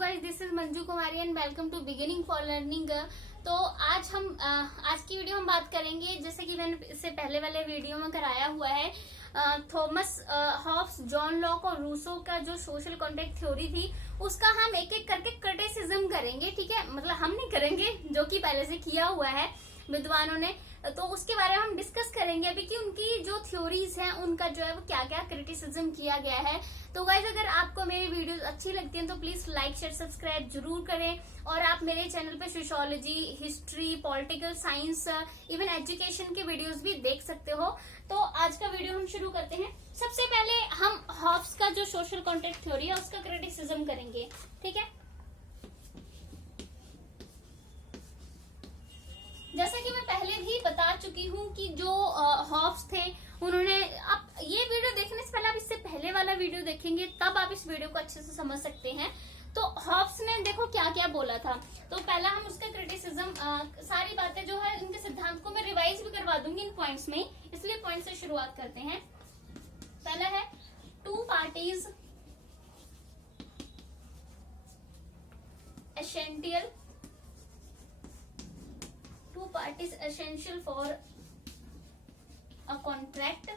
Guys, this is Manju Kumari and welcome to beginning for learning. तो आज की वीडियो हम बात करेंगे, जैसे कि मैंने इससे पहले वाले वीडियो में कराया हुआ है, थॉमस हॉब्स, जॉन लॉक और रूसो का जो सोशल कॉन्ट्रैक्ट थ्योरी थी उसका हम एक एक करके क्रिटिसिज्म करेंगे। ठीक है, मतलब हम नहीं करेंगे, जो कि पहले से किया हुआ है विद्वानों ने, तो उसके बारे में हम डिस्कस करेंगे अभी कि उनकी जो थ्योरीज हैं उनका जो है वो क्या क्या क्रिटिसिज्म किया गया है। तो गाइज, अगर आपको मेरी वीडियोस अच्छी लगती हैं तो प्लीज लाइक शेयर सब्सक्राइब जरूर करें, और आप मेरे चैनल पे sociology, history, political science, even education के वीडियोस भी देख सकते हो। तो आज का वीडियो हम शुरू करते हैं। सबसे पहले हम हॉब्स का जो सोशल कॉन्ट्रैक्ट थ्योरी है उसका क्रिटिसिज्म करेंगे। ठीक है, जैसा कि मैं पहले भी बता चुकी हूँ कि जो हॉब्स थे उन्होंने, आप ये वीडियो देखने से पहले आप इससे पहले वाला वीडियो देखेंगे तब आप इस वीडियो को अच्छे से समझ सकते हैं। तो हॉब्स ने देखो क्या क्या बोला था। तो पहला हम उसका क्रिटिसिज्म, सारी बातें जो है इनके सिद्धांत को मैं रिवाइज भी करवा दूंगी इन पॉइंट्स में, इसलिए पॉइंट से शुरुआत करते हैं। पहला है two parties essential, two parties essential for a contract.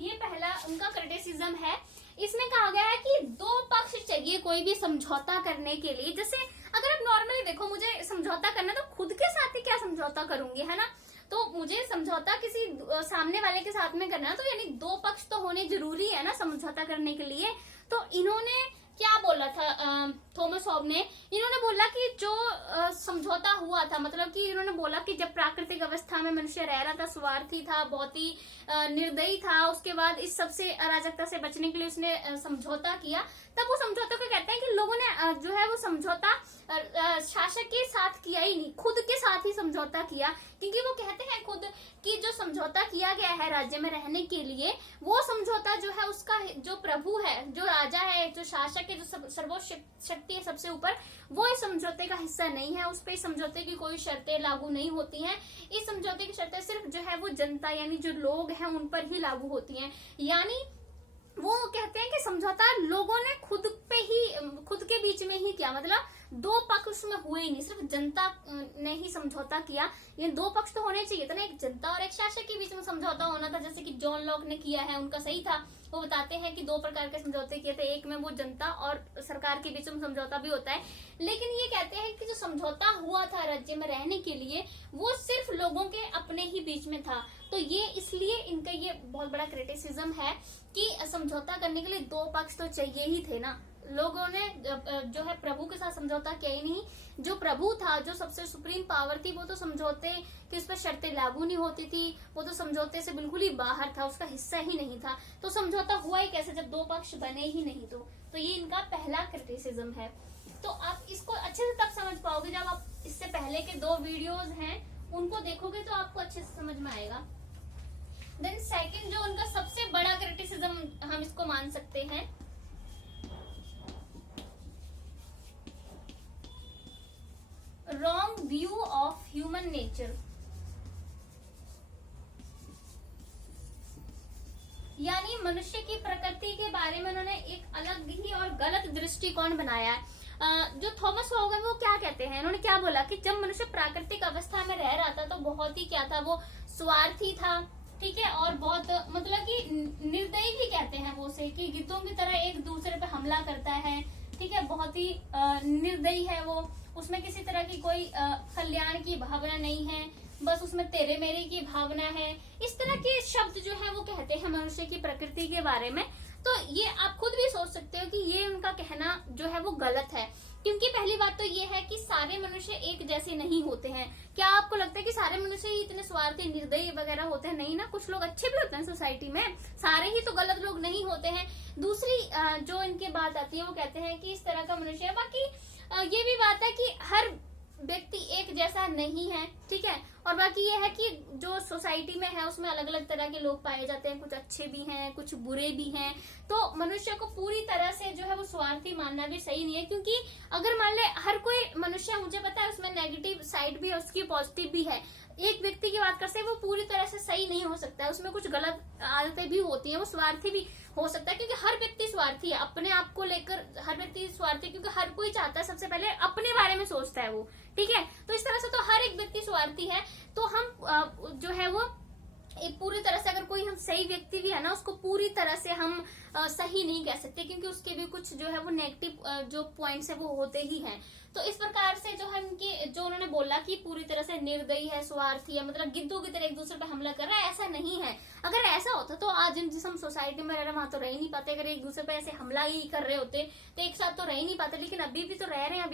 ये पहला उनका क्रिटिसिज्म है। इसमें कहा गया है कि दो पक्ष चाहिए कोई भी समझौता करने के लिए। जैसे अगर आप नॉर्मली देखो, मुझे समझौता करना तो खुद के साथ ही क्या समझौता करूंगी, है ना। तो मुझे समझौता किसी सामने वाले के साथ में करना, तो यानी दो पक्ष तो होने जरूरी है ना समझौता करने के लिए। तो इन्होंने क्या बोला था, थॉमस हॉब ने, इन्होंने बोला कि जो समझौता हुआ था, मतलब कि इन्होंने बोला कि जब प्राकृतिक अवस्था में मनुष्य रह रहा था, स्वार्थी था, बहुत ही निर्दयी था, उसके बाद इस सबसे अराजकता से बचने के लिए उसने समझौता किया, तब वो समझौता को कहते हैं कि लोगों ने जो है वो समझौता शासक के साथ किया ही नहीं, खुद के साथ ही समझौता किया। क्योंकि वो कहते हैं खुद कि जो समझौता किया गया है राज्य में रहने के लिए, वो समझौता जो है उसका जो प्रभु है, जो राजा है, जो शासक है, जो सर्वोच्च शक्ति है सबसे ऊपर, वो इस समझौते का हिस्सा नहीं है। उस पर इस समझौते की कोई शर्तें लागू नहीं होती हैं। इस समझौते की शर्तें सिर्फ जो है वो जनता यानी जो लोग हैं उन पर ही लागू होती हैं। यानी वो कहते हैं कि समझौता लोगों ने खुद पे ही, खुद के बीच में ही किया, मतलब दो पक्ष उसमें हुए ही नहीं, सिर्फ जनता ने ही समझौता किया। ये दो पक्ष तो होने चाहिए था ना, एक जनता और एक शासक के बीच में समझौता होना था, जैसे कि जॉन लॉक ने किया है, उनका सही था। वो बताते हैं कि दो प्रकार के समझौते किए थे, एक में वो जनता और सरकार के बीच में समझौता भी होता है। लेकिन ये कहते हैं कि जो समझौता हुआ था राज्य में रहने के लिए, वो सिर्फ लोगों के अपने ही बीच में था। तो ये इसलिए इनका ये बहुत बड़ा क्रिटिसिज्म है कि समझौता करने के लिए दो पक्ष तो चाहिए ही थे ना। लोगों ने जो है प्रभु के साथ समझौता किया ही नहीं। जो प्रभु था, जो सबसे सुप्रीम पावर थी, वो तो समझौते कि उस पर शर्तें लागू नहीं होती थी, वो तो समझौते से बिल्कुल ही बाहर था, उसका हिस्सा ही नहीं था। तो समझौता हुआ ही कैसे जब दो पक्ष बने ही नहीं। तो ये इनका पहला क्रिटिसिज्म है। तो आप इसको अच्छे से तब समझ पाओगे जब आप इससे पहले के दो वीडियोज हैं उनको देखोगे, तो आपको अच्छे से समझ में आएगा। देन सेकंड जो उनका सबसे बड़ा क्रिटिसिज्म हम इसको मान सकते हैं, wrong view of human nature. यानी मनुष्य की प्रकृति के बारे में उन्होंने एक अलग ही और गलत दृष्टिकोण बनाया है। जो थॉमस हॉब है वो क्या कहते हैं, उन्होंने क्या बोला कि जब मनुष्य प्राकृतिक अवस्था में रह रहा था तो बहुत ही क्या था, वो स्वार्थी था। ठीक है, और बहुत मतलब कि निर्दयी भी कहते हैं वो उसे, कि गिद्धों की तरह एक दूसरे पे हमला करता है। ठीक है, बहुत ही निर्दयी है वो, उसमें किसी तरह की कोई कल्याण की भावना नहीं है, बस उसमें तेरे मेरे की भावना है। इस तरह के शब्द जो है वो कहते हैं मनुष्य की प्रकृति के बारे में। तो ये आप खुद भी सोच सकते हो कि ये उनका कहना जो है वो गलत है। क्योंकि पहली बात तो ये है कि सारे मनुष्य एक जैसे नहीं होते हैं। क्या आपको लगता है कि सारे मनुष्य ही इतने स्वार्थी, निर्दयी वगैरह होते हैं? नहीं ना, कुछ लोग अच्छे भी होते हैं सोसाइटी में, सारे ही तो गलत लोग नहीं होते हैं। दूसरी जो इनकी बात आती है वो कहते हैं कि इस तरह का मनुष्य है। बाकी ये भी बात है कि हर व्यक्ति एक जैसा नहीं है। ठीक है। और बाकी ये है कि जो सोसाइटी में है उसमें अलग अलग तरह के लोग पाए जाते हैं, कुछ अच्छे भी हैं, कुछ बुरे भी हैं। तो मनुष्य को पूरी तरह से जो है वो स्वार्थी मानना भी सही नहीं है, क्योंकि अगर मान ले हर कोई मनुष्य, मुझे पता है उसमें नेगेटिव साइड भी है, उसकी पॉजिटिव भी है। एक व्यक्ति की बात करते हैं वो पूरी तरह से सही नहीं हो सकता है, उसमें कुछ गलत आदतें भी होती हैं, वो स्वार्थी भी हो सकता है, क्योंकि हर व्यक्ति स्वार्थी है अपने आप को लेकर। हर व्यक्ति स्वार्थी है क्योंकि हर कोई चाहता है, सबसे पहले अपने बारे में सोचता है वो, ठीक है। तो इस तरह से तो हर एक व्यक्ति स्वार्थी है। तो हम जो है वो एक पूरी तरह से, अगर कोई हम सही व्यक्ति भी है ना, उसको पूरी तरह से हम सही नहीं कह सकते, क्योंकि उसके भी कुछ जो है वो नेगेटिव जो पॉइंट्स है वो होते ही हैं। तो इस प्रकार से जो है उनकी, जो उन्होंने बोला कि पूरी तरह से निर्दयी है, स्वार्थी है, मतलब गिद्धों की तरह एक दूसरे पर हमला कर रहा है, ऐसा नहीं है। अगर ऐसा होता तो आज जिस हम सोसाइटी में रह रहे हैं वहां तो रह ही नहीं पाते। अगर एक दूसरे पे ऐसे हमला ही कर रहे होते तो एक साथ तो रह ही नहीं पाते। लेकिन अभी भी तो रह रहे हैं,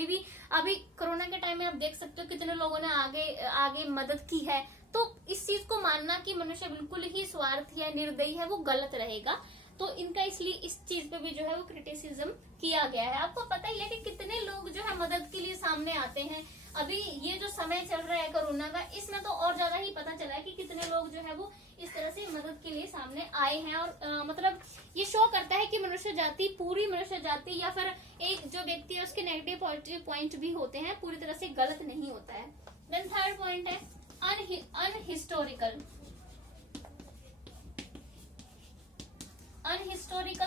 अभी कोरोना के टाइम में आप देख सकते हो कितने लोगों ने आगे मदद की है। तो इस चीज को मानना कि मनुष्य बिल्कुल ही स्वार्थी है, निर्दयी है, वो गलत रहेगा। तो इनका इसलिए इस चीज पे भी जो है वो क्रिटिसिज्म किया गया है। आपको पता ही है कि कितने लोग जो है मदद के लिए सामने आते हैं। अभी ये जो समय चल रहा है कोरोना का, इसमें तो और ज्यादा ही पता चला है कि कितने लोग जो है वो इस तरह से मदद के लिए सामने आए हैं। और मतलब ये शो करता है कि मनुष्य जाति, पूरी मनुष्य जाति या फिर एक जो व्यक्ति है उसके नेगेटिव पॉजिटिव पॉइंट भी होते हैं, पूरी तरह से गलत नहीं होता है। देन थर्ड पॉइंट है अनहिस्टोरिकल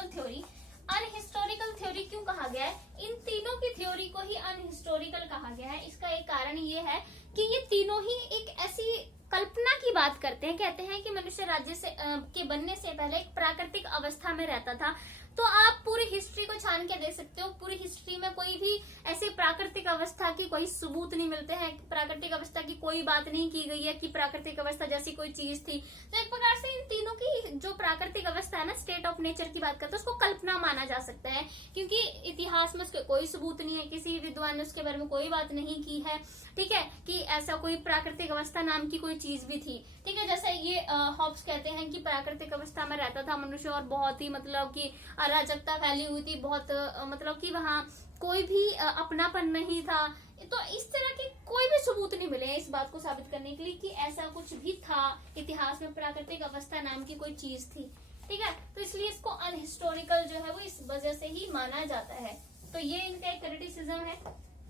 थ्योरी। अनहिस्टोरिकल थ्योरी क्यों कहा गया है? इन तीनों की थ्योरी को ही अनहिस्टोरिकल कहा गया है। इसका एक कारण ये है कि ये तीनों ही एक ऐसी कल्पना की बात करते हैं। कहते हैं कि मनुष्य राज्य से के बनने से पहले एक प्राकृतिक अवस्था में रहता था। तो आप पूरी हिस्ट्री को छान के देख सकते हो, पूरी हिस्ट्री में कोई भी ऐसी प्राकृतिक अवस्था की कोई सबूत नहीं मिलते हैं। प्राकृतिक अवस्था की कोई बात नहीं की गई है कि प्राकृतिक अवस्था जैसी कोई चीज थी। तो एक प्रकार से इन तीनों की जो प्राकृतिक अवस्था है ना, स्टेट ऑफ नेचर की बात करते हैं, उसको कल्पना माना जा सकता है, क्योंकि इतिहास में उसके कोई सबूत नहीं है, किसी विद्वान ने उसके बारे में कोई बात नहीं की है, ठीक है, कि ऐसा कोई प्राकृतिक अवस्था नाम की कोई चीज भी थी, ठीक है। जैसे ये हॉब्स कहते हैं कि प्राकृतिक अवस्था में रहता था मनुष्य और बहुत ही मतलब कि अराजकता फैली हुई थी, बहुत मतलब कि वहाँ कोई भी अपनापन नहीं था। तो इस तरह के कोई भी सबूत नहीं मिले हैं इस बात को साबित करने के लिए कि ऐसा कुछ भी था इतिहास में, प्राकृतिक अवस्था नाम की कोई चीज थी, ठीक है। तो इसलिए इसको अनहिस्टोरिकल जो है वो इस वजह से ही माना जाता है। तो ये इनका एक क्रिटिसिज्म है।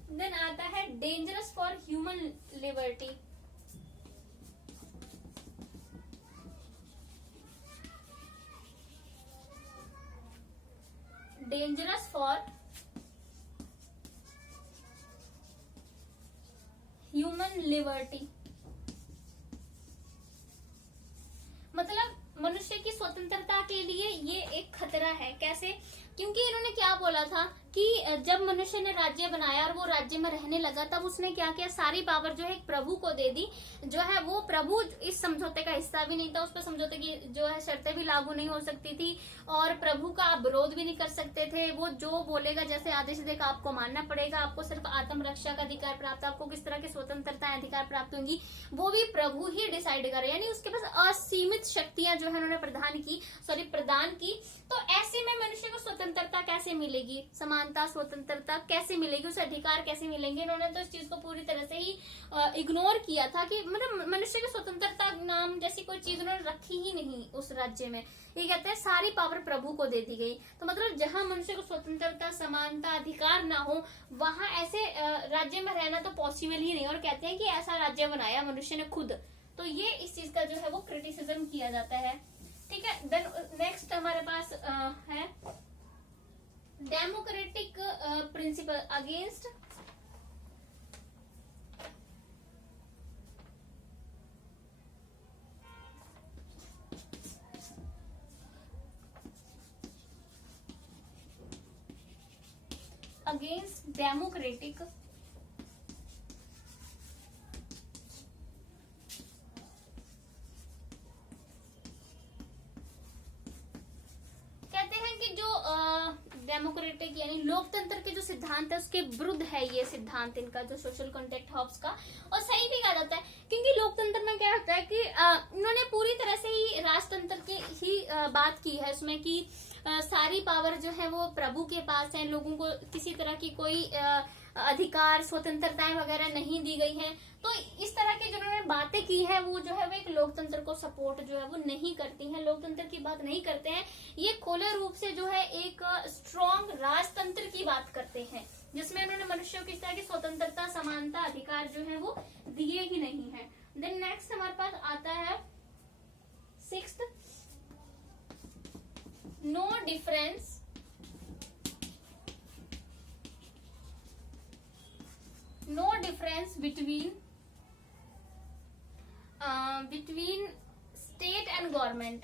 देन आता है dangerous for human liberty. Dangerous for human liberty मतलब मनुष्य की स्वतंत्रता के लिए ये एक खतरा है। कैसे? क्योंकि इन्होंने क्या बोला था कि जब मनुष्य ने राज्य बनाया और वो राज्य में रहने लगा, तब उसने क्या किया, सारी पावर जो है एक प्रभु को दे दी। जो है वो प्रभु इस समझौते का हिस्सा भी नहीं था, उस पर समझौते की जो है शर्तें भी लागू नहीं हो सकती थी और प्रभु का आप विरोध भी नहीं कर सकते थे। वो जो बोलेगा, जैसे आदेश देगा, आपको मानना पड़ेगा। आपको सिर्फ आत्मरक्षा का अधिकार प्राप्त, आपको किस तरह की स्वतंत्रता अधिकार प्राप्त होंगी वो भी प्रभु ही डिसाइड करे। यानी उसके पास असीमित शक्तियां जो है उन्होंने प्रदान की। तो ऐसे में मनुष्य को स्वतंत्रता कैसे मिलेगी, समानता स्वतंत्रता कैसे मिलेगी, उसे अधिकार कैसे मिलेंगे? इन्होंने तो इस चीज को पूरी तरह से ही इग्नोर किया था कि मतलब मनुष्य की स्वतंत्रता नाम जैसी कोई चीज उन्होंने रखी ही नहीं उस राज्य में। ये कहते हैं सारी पावर प्रभु को दे दी गई। तो मतलब जहां मनुष्य को स्वतंत्रता, समानता, अधिकार ना हो, वहां ऐसे राज्य में रहना तो पॉसिबल ही नहीं। और कहते हैं कि ऐसा राज्य बनाया मनुष्य ने खुद। तो ये इस चीज का जो है वो क्रिटिसिज्म किया जाता है, ठीक है। देन नेक्स्ट हमारे पास है democratic principle against democratic democratic यानी लोकतंत्र के जो सिद्धांत है उसके विरुद्ध है ये सिद्धांत इनका, जो सोशल कॉन्ट्रैक्ट हॉब्स का। और सही भी कहा जाता है, क्योंकि लोकतंत्र में क्या होता है कि इन्होंने पूरी तरह से ही राजतंत्र की ही बात की है उसमें कि सारी पावर जो है वो प्रभु के पास है। लोगों को किसी तरह की कोई अधिकार स्वतंत्रताएं वगैरह नहीं दी गई हैं। तो इस तरह की जिन्होंने बातें की है वो जो है वो एक लोकतंत्र को सपोर्ट जो है वो नहीं करती हैं, लोकतंत्र की बात नहीं करते हैं। ये खुले रूप से जो है एक स्ट्रॉन्ग राजतंत्र की बात करते हैं, जिसमें उन्होंने मनुष्यों की इस तरह की स्वतंत्रता, समानता, अधिकार जो है वो दिए ही नहीं है। देन नेक्स्ट हमारे पास आता है 6th, no difference between state and government,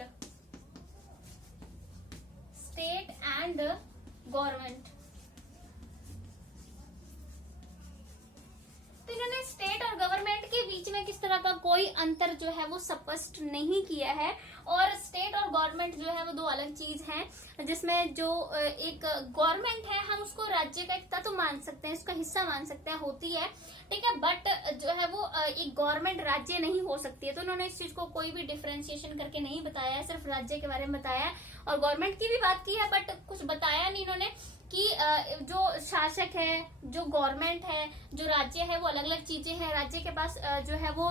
तो इन्होंने स्टेट और गवर्नमेंट के बीच में किस तरह का कोई अंतर जो है वो स्पष्ट नहीं किया है। और स्टेट और गवर्नमेंट जो है वो दो अलग चीज हैं, जिसमें जो एक गवर्नमेंट है हम उसको राज्य का एक तत्व मान सकते हैं, उसका हिस्सा मान सकते हैं, होती है, ठीक है, बट जो है वो एक गवर्नमेंट राज्य नहीं हो सकती है। तो उन्होंने इस चीज को कोई भी डिफरेंशिएशन करके नहीं बताया है, सिर्फ राज्य के बारे में बताया है और गवर्नमेंट की भी बात की है, बट कुछ बताया नहीं इन्होंने कि जो शासक है, जो गवर्नमेंट है, जो राज्य है, वो अलग अलग चीजें हैं। राज्य के पास जो है वो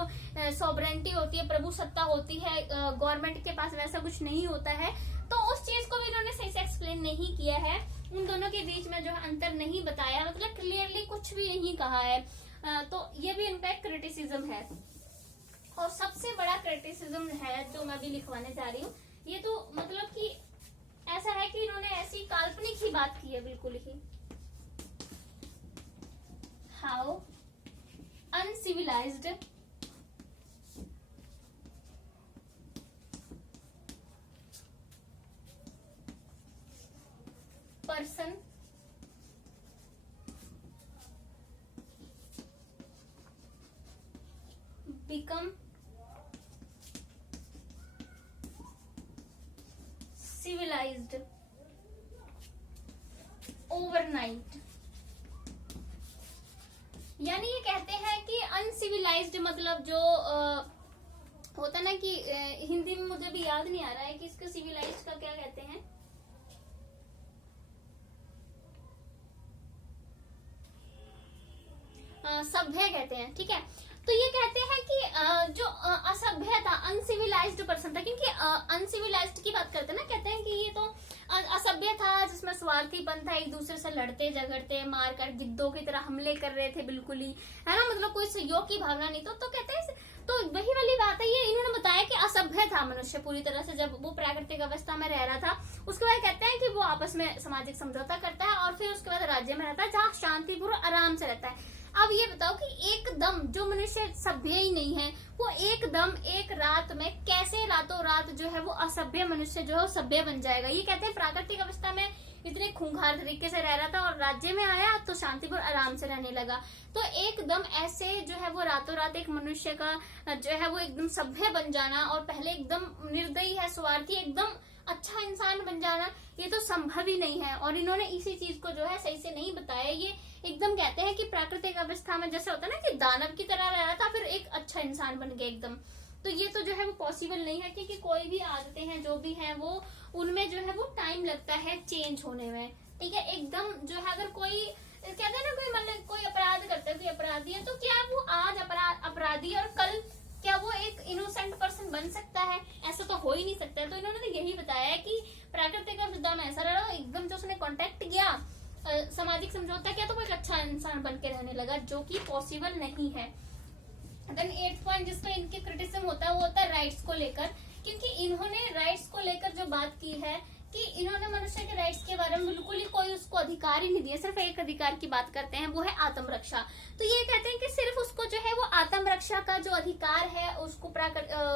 सॉवरेंटी होती है, प्रभु सत्ता होती है, गवर्नमेंट के पास वैसा कुछ नहीं होता है। तो उस चीज को भी इन्होंने सही से एक्सप्लेन नहीं किया है, उन दोनों के बीच में जो है अंतर नहीं बताया, मतलब क्लियरली कुछ भी नहीं कहा है। तो ये भी इनका एक क्रिटिसिज्म है। और सबसे बड़ा क्रिटिसिज्म है जो मैं भी लिखवाने जा रही हूँ, ये तो मतलब कि ऐसा है कि इन्होंने ऐसी काल्पनिक ही बात की है, बिल्कुल ही। How uncivilized person become civilized overnight। यानी ये कहते हैं कि अनसिविलाइज्ड मतलब जो होता ना कि हिंदी में मुझे भी याद नहीं आ रहा है कि इसको सिविलाइज्ड का क्या कहते हैं, सभ्य कहते हैं, ठीक है। तो ये कहते हैं कि जो असभ्य था, अनसिविलाइज्ड पर्सन था, क्योंकि अनसिविलाइज्ड की बात करते हैं ना, कहते हैं कि ये तो असभ्य था, जिसमें स्वार्थीपन था, एक दूसरे से लड़ते झगड़ते, मारकर गिद्धों की तरह हमले कर रहे थे, बिल्कुल ही, है ना, मतलब कोई सहयोग की भावना नहीं। तो कहते हैं, तो वही वाली बात है, ये इन्होंने बताया कि असभ्य था मनुष्य पूरी तरह से जब वो प्राकृतिक अवस्था में रह रहा था। उसके बाद कहते हैं कि वो आपस में सामाजिक समझौता करता है और फिर उसके बाद राज्य में रहता है जहाँ शांतिपूर्वक आराम से रहता है। अब ये बताओ कि एकदम जो मनुष्य सभ्य ही नहीं है, वो एकदम एक रात में कैसे रातों रात जो है वो असभ्य मनुष्य जो है सभ्य बन जाएगा। ये कहते हैं प्राकृतिक अवस्था में इतने खूंखार तरीके से रह रहा था और राज्य में आया तो शांतिपूर्वक आराम से रहने लगा। तो एकदम ऐसे जो है वो रातों रात एक मनुष्य का जो है वो एकदम सभ्य बन जाना और पहले एकदम निर्दयी है, स्वार्थी, एकदम अच्छा इंसान बन जाना, ये तो संभव ही नहीं है। और इन्होंने इसी चीज को जो है सही से नहीं बताया। ये एकदम कहते हैं कि प्राकृतिक अवस्था में जैसे होता है ना कि दानव की तरह रह रहा था, फिर एक अच्छा इंसान बन गया एकदम। तो ये तो जो है वो पॉसिबल नहीं है, क्योंकि कोई भी आदतें हैं जो भी हैं वो उनमें जो है वो टाइम लगता है चेंज होने में, ठीक है। एकदम जो है अगर कोई कहते हैं ना कोई मतलब कोई अपराध करता है, कोई अपराधी है, तो क्या वो आज अपराधी और कल क्या वो एक इनोसेंट पर्सन बन सकता है? ऐसा तो हो ही नहीं सकता है। तो इन्होंने तो यही बताया कि प्राकृतिक आपदा में ऐसा रहा, एकदम जो उसने कांटेक्ट किया, सामाजिक समझौता किया, तो वो एक अच्छा इंसान बन के रहने लगा, जो कि पॉसिबल नहीं है। देन 8th पॉइंट जिसपे इनके क्रिटिसिज्म होता है वो होता है राइट्स को लेकर, क्योंकि इन्होंने राइट्स को लेकर जो बात की है कि इन्होंने मनुष्य के राइट्स के बारे में बिल्कुल ही कोई उसको अधिकार ही नहीं दिया, सिर्फ एक अधिकार की बात करते हैं, वो है आत्मरक्षा। तो ये कहते हैं कि सिर्फ उसको जो है वो आत्मरक्षा का जो अधिकार है उसको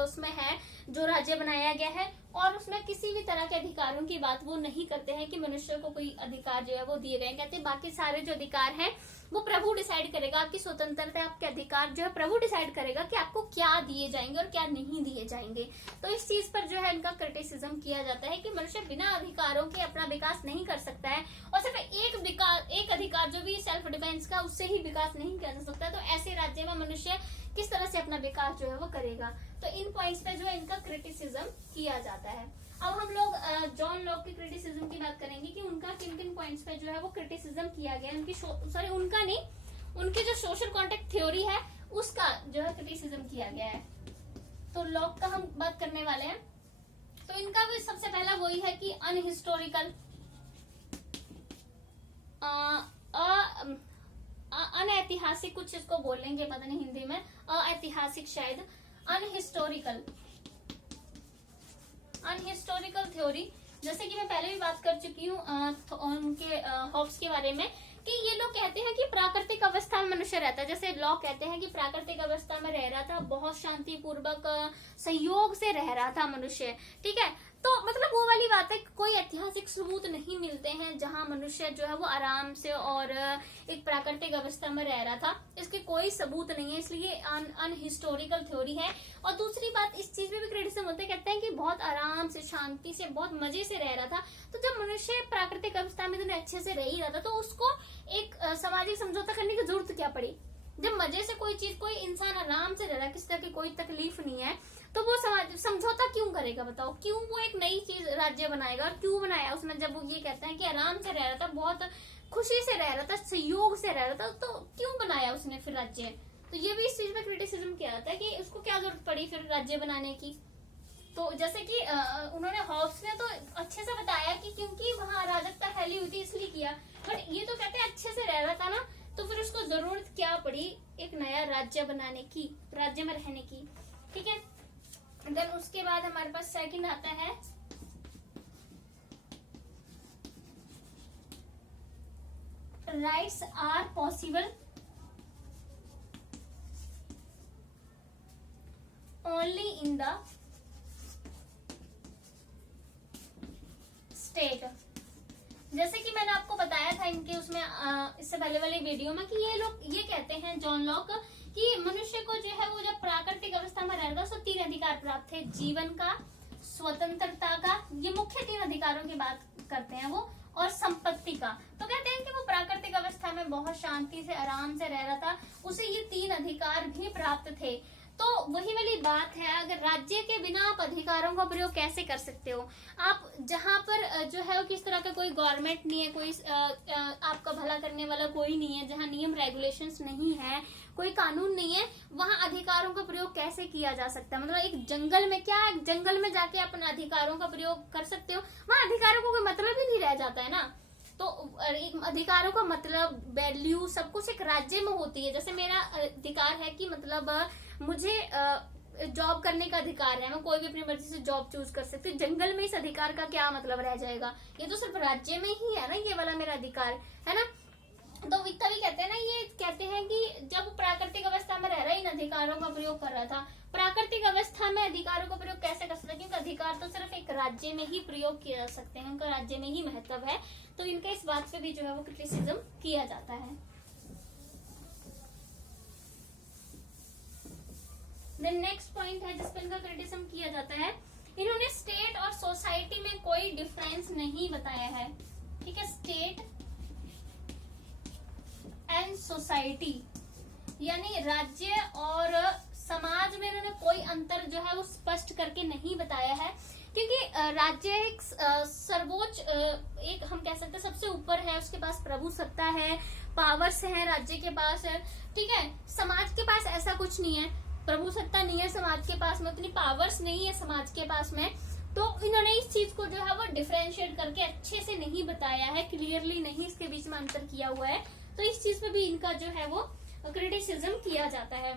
उसमें है, जो राज्य बनाया गया है, और उसमें किसी भी तरह के अधिकारों की बात वो नहीं करते हैं कि मनुष्य को कोई अधिकार जो है वो दिए गए। कहते हैं बाकी सारे जो अधिकार हैं वो प्रभु डिसाइड करेगा, आपकी स्वतंत्रता, आपके अधिकार जो है प्रभु डिसाइड करेगा कि आपको क्या दिए जाएंगे और क्या नहीं दिए जाएंगे। तो इस चीज पर जो है इनका क्रिटिसिज्म किया जाता है कि मनुष्य बिना अधिकारों के अपना विकास नहीं कर सकता है, और सिर्फ एक अधिकार जो भी सेल्फ डिफेंस का, उससे ही विकास नहीं किया जा सकता। तो ऐसे राज्य में मनुष्य किस तरह से अपना विकास जो है वो करेगा। तो इन पॉइंट्स पे जो है इनका क्रिटिसिज्म किया जाता है। अब हम लोग जॉन लॉक की क्रिटिसिज्म की बात करेंगे कि उनका किन किन पॉइंट्स पे जो है वो क्रिटिसिज्म किया गया है, उनकी उनका नहीं, उनकी जो सोशल कॉन्ट्रैक्ट थ्योरी है उसका जो है क्रिटिसिज्म किया गया है। तो लॉक का हम बात करने वाले हैं। तो इनका भी सबसे पहला वही है कि अनहिस्टोरिकल, अनैतिहासिक, कुछ इसको बोलेंगे पता नहीं हिंदी में, अऐतिहासिक शायद, अनहिस्टोरिकल थ्योरी। जैसे कि मैं पहले भी बात कर चुकी हूँ उनके हॉब्स के बारे में कि ये लोग कहते हैं कि प्राकृतिक अवस्था में मनुष्य रहता है। जैसे लॉक कहते हैं कि प्राकृतिक अवस्था में रह रहा था, बहुत शांतिपूर्वक सहयोग से रह रहा था मनुष्य, ठीक है। तो मतलब वो वाली बात है, कोई ऐतिहासिक सबूत नहीं मिलते हैं जहां मनुष्य जो है वो आराम से और एक प्राकृतिक अवस्था में रह रहा था, इसके कोई सबूत नहीं है, इसलिए अनहिस्टोरिकल थ्योरी है। और दूसरी बात, इस चीज में भी क्रिटिसिज्म होते हैं, कहते हैं कि बहुत आराम से, शांति से, बहुत मजे से रह रहा था। तो जब मनुष्य प्राकृतिक अवस्था में अच्छे से रह ही रहा था तो उसको एक सामाजिक समझौता करने की जरूरत क्या पड़ी। जब मजे से कोई इंसान आराम से रह रहा है, किसी तरह की कोई तकलीफ नहीं है, तो वो समझौता क्यों करेगा बताओ। क्यों वो एक नई चीज राज्य बनाएगा, और क्यों बनाया उसने, जब वो ये कहता है कि आराम से रह रहा था, बहुत खुशी से रह रहा था, सहयोग से रह रहा था, तो क्यों बनाया उसने फिर राज्य। तो ये भी इस चीज में क्रिटिसिज्म किया जाता है कि उसको क्या जरूरत पड़ी फिर राज्य बनाने की। तो जैसे कि उन्होंने हॉब्स ने तो अच्छे से बताया कि क्योंकि वहां अराजकता फैली हुई थी इसलिए किया, बट ये तो कहते हैं अच्छे से रह रहा था ना, तो फिर उसको जरूरत क्या पड़ी एक नया राज्य बनाने की, राज्य में रहने की, ठीक है। देन उसके बाद हमारे पास सेकंड आता है rights are possible only in the state. जैसे कि मैंने आपको बताया था इनके उसमें इससे पहले वाले वीडियो में कि ये लोग ये कहते हैं जॉन लॉक कि मनुष्य को जो है वो जब प्राकृतिक अवस्था में रहता है तो 3 अधिकार प्राप्त थे, जीवन का, स्वतंत्रता का, ये मुख्य 3 अधिकारों की बात करते हैं वो, और संपत्ति का। तो कहते हैं कि वो प्राकृतिक अवस्था में बहुत शांति से आराम से रह रहा था, उसे ये 3 अधिकार भी प्राप्त थे। तो वही वाली बात है, अगर राज्य के बिना आप अधिकारों का प्रयोग कैसे कर सकते हो। आप जहां पर जो है वो किस तरह का कोई गवर्नमेंट नहीं है, कोई आपका भला करने वाला कोई नहीं है, जहां नियम रेगुलेशंस नहीं है, कोई कानून नहीं है, वहां अधिकारों का प्रयोग कैसे किया जा सकता है। मतलब एक जंगल में क्या, एक जंगल में जाके अपने अधिकारों का प्रयोग कर सकते हो, वहां अधिकारों को कोई मतलब ही नहीं रह जाता है ना। तो अधिकारों का मतलब, वैल्यू, सब कुछ एक राज्य में होती है। जैसे मेरा अधिकार है कि मतलब मुझे जॉब करने का अधिकार है, मैं कोई भी अपनी मर्जी से जॉब चूज कर सकती हूँ। जंगल में इस अधिकार का क्या मतलब रह जाएगा, ये तो सिर्फ राज्य में ही है ना, ये वाला मेरा अधिकार है ना। तो तभी कहते हैं ना, ये कहते हैं कि जब प्राकृतिक अवस्था में रह रहा, इन अधिकारों का प्रयोग कर रहा था। प्राकृतिक अवस्था में अधिकारों का प्रयोग कैसे कर सकता है, क्योंकि अधिकार तो सिर्फ एक राज्य में ही प्रयोग किया जा सकते हैं, उनका राज्य में ही महत्व है। तो इनका इस बात पे भी जो है वो क्रिटिसिज्म किया जाता है। देन नेक्स्ट पॉइंट है जिसपे इनका क्रिटिसिज्म किया जाता है, इन्होंने स्टेट और सोसाइटी में कोई डिफरेंस नहीं बताया है, ठीक है। स्टेट एंड सोसाइटी यानी राज्य और समाज में इन्होंने कोई अंतर जो है वो स्पष्ट करके नहीं बताया है, क्योंकि राज्य एक सर्वोच्च, एक हम कह सकते हैं सबसे ऊपर है, उसके पास प्रभु सत्ता है, पावर्स है राज्य के पास, ठीक है। समाज के पास ऐसा कुछ नहीं है, प्रभु सत्ता नहीं है समाज के पास में, उतनी पावर्स नहीं है समाज के पास में। तो इन्होंने इस चीज को जो है वो डिफरेंशिएट करके अच्छे से नहीं बताया है, क्लियरली नहीं इसके बीच में अंतर किया हुआ है। तो इस चीज पे भी इनका जो है वो क्रिटिसिज्म किया जाता है।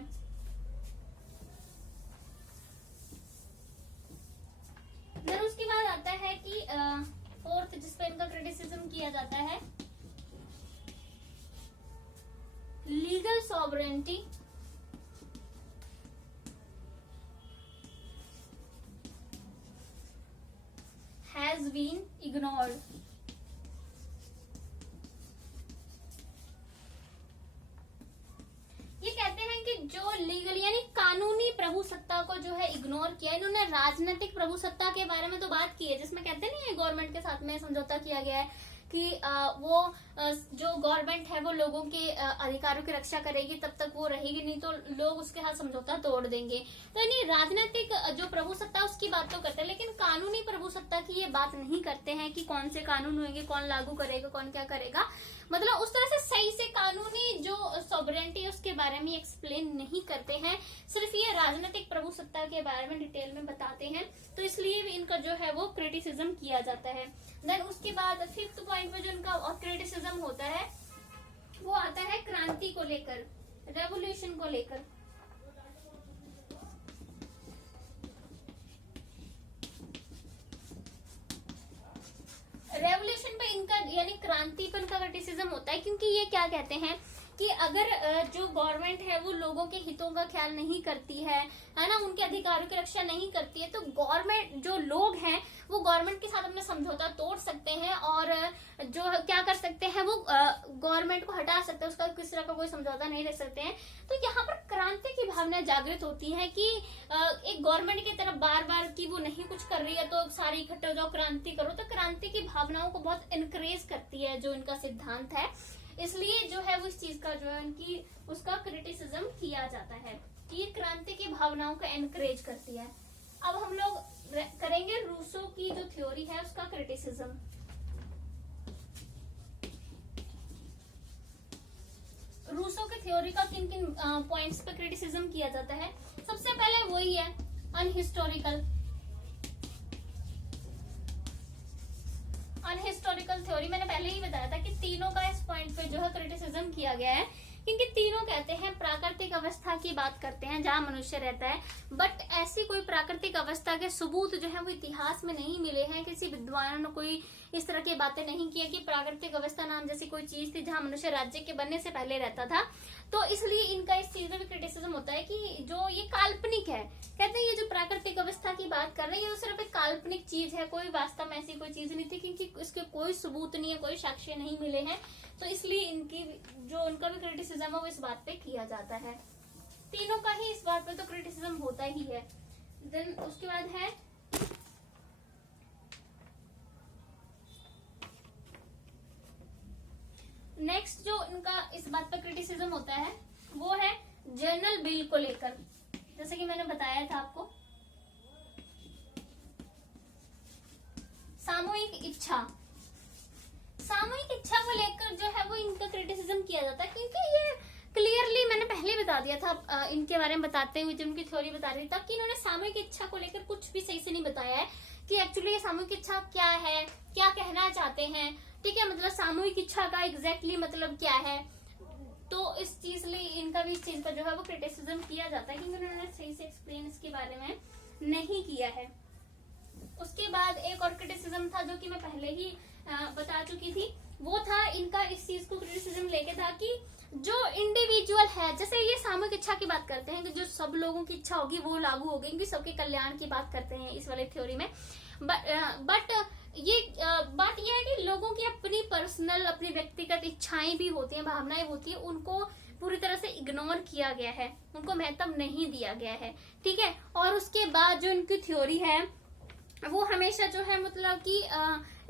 फिर उसके बाद आता है कि फोर्थ जिसपे इनका क्रिटिसिज्म किया जाता है, legal sovereignty has been ignored। ये कहते हैं कि जो लीगल यानी कानूनी प्रभु सत्ता को जो है इग्नोर किया। इन्होंने राजनीतिक प्रभु सत्ता के बारे में तो बात की है, जिसमें कहते नहीं है गवर्नमेंट के साथ में समझौता किया गया है कि वो जो गवर्नमेंट है वो लोगों के अधिकारों की रक्षा करेगी, तब तक वो रहेगी, नहीं तो लोग उसके साथ समझौता तोड़ देंगे। तो यानी राजनीतिक जो प्रभुसत्ता उसकी बात तो करते हैं, लेकिन कानूनी प्रभुसत्ता की ये बात नहीं करते हैं कि कौन से कानून होंगे, कौन लागू करेगा, कौन क्या करेगा। मतलब उस तरह से सही से कानूनी जो सॉवरेंटी है उसके बारे में एक्सप्लेन नहीं करते हैं, सिर्फ ये राजनीतिक प्रभुसत्ता के बारे में डिटेल में बताते हैं। तो इसलिए भी इनका जो है वो क्रिटिसिज्म किया जाता है। देन उसके बाद 5th पॉइंट में जो इनका क्रिटिसिज्म होता है वो आता है क्रांति को लेकर, रेवोल्यूशन को लेकर। रेवोल्यूशन पे इनका यानी क्रांति पे इनका क्रिटिसिज्म होता है, क्योंकि ये क्या कहते हैं कि अगर जो गवर्नमेंट है वो लोगों के हितों का ख्याल नहीं करती है ना, उनके अधिकारों की रक्षा नहीं करती है, तो गवर्नमेंट जो लोग हैं वो गवर्नमेंट के साथ अपना समझौता तोड़ सकते हैं और जो क्या कर सकते हैं वो गवर्नमेंट को हटा सकते हैं, उसका किसी तरह का कोई समझौता नहीं रख सकते हैं। तो यहाँ पर क्रांति की भावना जागृत होती है कि एक गवर्नमेंट की तरफ बार बार की वो नहीं कुछ कर रही है तो सारी इकट्ठे हो जाओ, क्रांति करो। तो क्रांति की भावनाओं को बहुत इनकरेज करती है जो इनका सिद्धांत है, इसलिए जो है वो इस चीज का जो है उनकी उसका क्रिटिसिज्म किया जाता है कि क्रांति की भावनाओं को एनकरेज करती है। अब हम लोग करेंगे रूसो की जो थ्योरी है उसका क्रिटिसिज्म। रूसो की थ्योरी का किन किन पॉइंट्स पे क्रिटिसिज्म किया जाता है? सबसे पहले वही है अनहिस्टोरिकल थ्योरी। मैंने पहले ही बताया था कि तीनों का इस पॉइंट पे जो है क्रिटिसिज्म किया गया है, क्योंकि तीनों कहते हैं प्राकृतिक अवस्था की बात करते हैं जहां मनुष्य रहता है, बट ऐसी कोई प्राकृतिक अवस्था के सबूत जो है वो इतिहास में नहीं मिले हैं। किसी विद्वानों ने कोई इस तरह की बातें नहीं की कि प्राकृतिक अवस्था नाम जैसी कोई चीज थी जहां मनुष्य राज्य के बनने से पहले रहता था। तो इसलिए इनका इस चीज में भी क्रिटिसिज्म होता है कि जो ये काल्पनिक है, कहते हैं ये जो प्राकृतिक अवस्था की बात कर रहे हैं ये सिर्फ एक काल्पनिक चीज है, कोई वास्तव में ऐसी कोई चीज नहीं थी, क्योंकि इसके कोई सबूत नहीं है, कोई साक्ष्य नहीं मिले हैं। तो इसलिए इनकी जो उनका भी क्रिटिसिज्म है वो इस बात पे किया जाता है। तीनों का ही इस बात पे तो क्रिटिसिज्म होता ही है। देन उसके बाद है नेक्स्ट जो इनका इस बात पर क्रिटिसिज्म होता है वो है जनरल बिल को लेकर। जैसे कि मैंने बताया था आपको, सामूहिक इच्छा को लेकर जो है वो इनका क्रिटिसिज्म किया जाता है, क्योंकि ये क्लियरली मैंने पहले बता दिया था इनके बारे में बताते हुए, जो उनकी थ्योरी बता रही थी कि इन्होंने सामूहिक इच्छा को लेकर कुछ भी सही से नहीं बताया है कि एक्चुअली ये सामूहिक इच्छा क्या है, क्या कहना चाहते हैं। ठीक है, मतलब सामूहिक इच्छा का एग्जैक्टली मतलब क्या है। तो इस चीज लिए इनका भी इस चीज का जो है वो क्रिटिसिज्म किया जाता है, क्योंकि उन्होंने सही से एक्सप्लेन इसके बारे में नहीं किया है। उसके बाद एक और क्रिटिसिज्म था जो कि मैं पहले ही बता चुकी थी, वो था इनका इस चीज को क्रिटिसिज्म लेके था कि जो इंडिविजुअल है, जैसे ये सामूहिक इच्छा की बात करते हैं कि जो सब लोगों की इच्छा होगी वो लागू होगी, क्योंकि सबके कल्याण की बात करते हैं इस वाले थ्योरी में। बट ये बात यह है कि लोगों की अपनी पर्सनल, अपनी व्यक्तिगत इच्छाएं भी होती हैं, भावनाएं होती है, उनको पूरी तरह से इग्नोर किया गया है, उनको महत्व नहीं दिया गया है। ठीक है, और उसके बाद जो इनकी थ्योरी है वो हमेशा जो है मतलब कि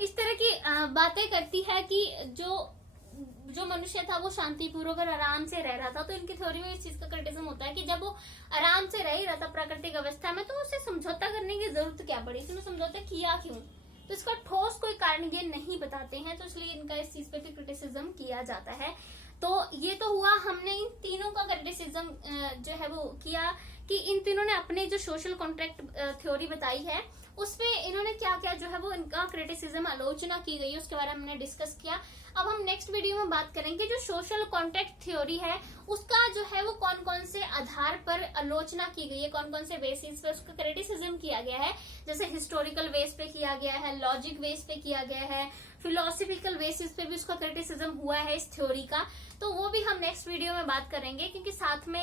इस तरह की बातें करती है कि जो मनुष्य था वो शांतिपूर्वक और आराम से रह रहा था। तो इनकी थ्योरी में इस चीज का क्रिटिसिज्म होता है कि जब वो आराम से रह ही रहा था प्राकृतिक अवस्था में, तो उसे समझौता करने की जरूरत क्या पड़ी, इसने समझौता किया क्यों। तो इसका ठोस कोई कारण ये नहीं बताते हैं, तो इसलिए इनका इस चीज पे भी क्रिटिसिज्म किया जाता है। तो ये तो हुआ, हमने इन तीनों का क्रिटिसिज्म जो है वो किया कि इन तीनों ने अपने जो सोशल कॉन्ट्रैक्ट थ्योरी बताई है उसपे इन्होंने क्या क्या जो है वो इनका क्रिटिसिज्म, आलोचना की गई है, उसके बारे में हमने डिस्कस किया। अब हम नेक्स्ट वीडियो में बात करेंगे जो सोशल कॉन्ट्रैक्ट थ्योरी है उसका जो है वो कौन कौन से आधार पर आलोचना की गई है, कौन कौन से बेसिस पे उसका क्रिटिसिज्म किया गया है। जैसे हिस्टोरिकल बेस पे किया गया है, लॉजिक बेस पे किया गया है, फिलोसफिकल बेसिस पे भी उसका क्रिटिसिज्म हुआ है इस थ्योरी का। तो वो भी हम नेक्स्ट वीडियो में बात करेंगे, क्योंकि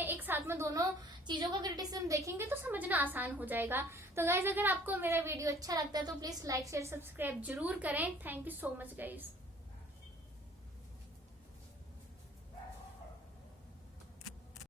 एक साथ में दोनों चीजों का क्रिटिसिज्म देखेंगे तो समझना आसान हो जाएगा। तो गाइज अगर आपको मेरा वीडियो अच्छा लगता है तो प्लीज लाइक शेयर सब्सक्राइब जरूर करें। Thank you so much guys.